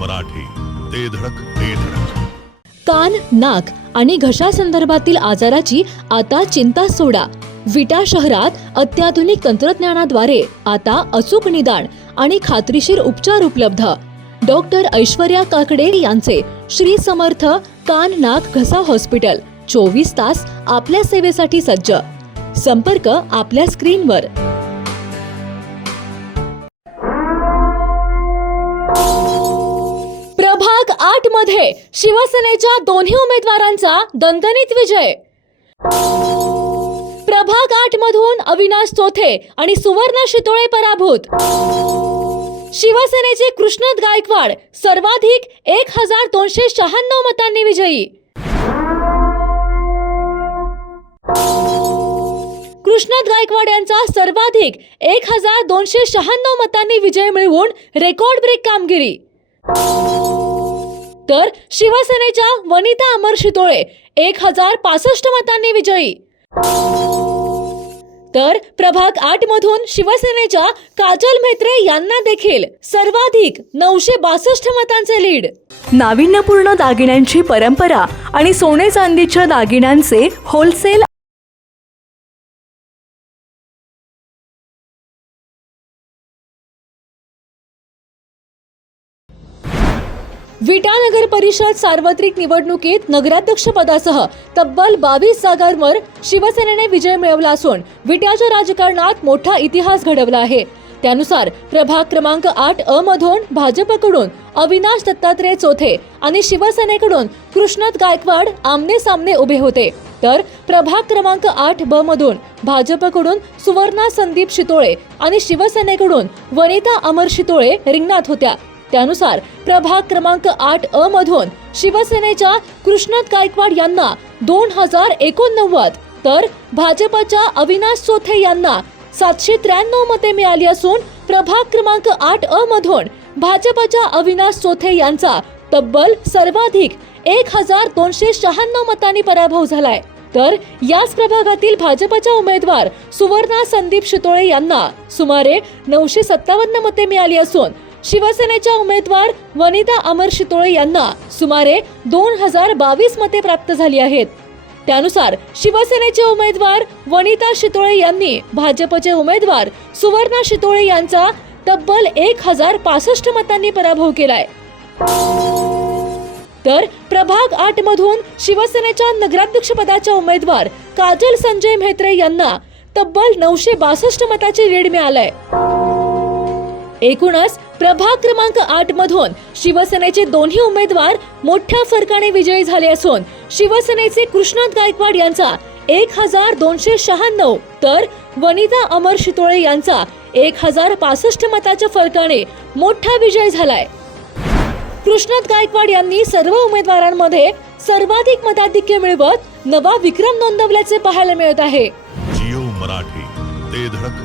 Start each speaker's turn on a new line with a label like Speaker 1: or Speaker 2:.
Speaker 1: मराठी. ते धडक ते धडक.
Speaker 2: कान नाक आणि घशा संदर्भातील आजाराची आता चिंता सोडा. विटा शहरात अत्याधुनिक तंत्रज्ञानाद्वारे आता अचूक निदान आणि खात्रीशीर उपचार उपलब्ध. डॉक्टर ऐश्वर्या काकडे यांचे श्री समर्थ कान नाक घसा हॉस्पिटल चोवीस तास आपल्या सेवेसाठी सज्ज. संपर्क आपल्या स्क्रीनवर. मध्ये शिवसेनेच्या दोन्ही उमेदवारांचा दणदणीत विजय. प्रभाग आठ मधून अविनाश चोथे आणि सुवर्ण शितोळे पराभूत. शिवसेनेचे कृष्णद गायकवाड सर्वाधिक एक हजार दोनशे शहाण्णव मतांनी विजयी. कृष्णात गायकवाड यांचा सर्वाधिक एक हजार दोनशे शहाण्णव मतांनी विजय मिळवून रेकॉर्ड ब्रेक कामगिरी. तर शिवसेनेच्या वनिता अमर शितोळे एक हजार पासष्ट मतांनी विजयी. तर प्रभाग आठ मधून शिवसेनेच्या काजल म्हेत्रे यांना देखील सर्वाधिक नऊशे बासष्ट मतांचे लीड.
Speaker 3: नाविन्यपूर्ण दागिन्यांची परंपरा आणि सोने चांदीच्या दागिन्यांचे होलसेल
Speaker 2: विटा नगर परिषद सार्वत्रिक निवडणुकीत नगराध्यक्ष पदासह तब्बल बावीस जागांवर शिवसेनेने विजय मिळवला असून विट्याच्या राजकारणात मोठा इतिहास घडवला आहे. त्यानुसार प्रभाग क्रमांक आठ अ मधून भाजपकडून अविनाश दत्तात्रय चौथे आणि शिवसेनेकडून कृष्णत गायकवाड आमने सामने उभे होते. तर प्रभाग क्रमांक आठ ब मधून भाजपकडून सुवर्णा संदीप शितोळे आणि शिवसेनेकडून वनिता अमर शितोळे रिंगणात होत्या. त्यानुसार प्रभाग क्रमांक आठ अ मधून शिवसेनेच्या कृष्णात गायकवाड यांना दोन हजार एकोणनव्वद तर भाजपच्या अविनाश चोथे यांना सातशे त्र्याण्णव मते मिळाली असून प्रभाग क्रमांक आठ अ मधून भाजपच्या अविनाश चोथे यांचा तब्बल सर्वाधिक एक हजार दोनशे शहाण्णव मतांनी पराभव झालाय. तर याच प्रभागातील भाजपच्या उमेदवार सुवर्णा संदीप शितोळे यांना सुमारे नऊशे सत्तावन्न मते मिळाली असून शिवसेनेच्या उमेदवार वनिता अमर शितोळे यांना सुमारे दोन हजार बावीस मते प्राप्त झाली आहेत. त्यानुसार शिवसेनेचे उमेदवार वनिता शितोळे यांनी भाजपचे उमेदवार सुवर्णा शितोळे यांचा तब्बल एक हजार पासष्ट मतांनी पराभव केलाय. तर प्रभाग आठ मधून शिवसेनेच्या नगराध्यक्ष पदाच्या उमेदवार काजल संजय म्हेत्रे यांना तब्बल नऊशे बासष्ट मताची लीड मिळालंय. एकूणच प्रभाग क्रमांक आठ मधून शिवसेनेचे दोन्ही उमेदवार मोठ्या फरकाने विजयी झाले असून शिवसेनेचे कृष्णात गायकवाड यांचा एक हजार दोनशे शहाण्णव तर वनिता अमर शितोळे यांचा एक हजार पासष्ट मताच्या फरकाने मोठा विजय झालाय. कृष्णात गायकवाड यांनी सर्व उमेदवारांमध्ये सर्वाधिक मताधिक्य मिळवत नवा विक्रम नोंदवल्याचे पाहायला मिळत आहे.
Speaker 1: जिओ मराठी ते धडक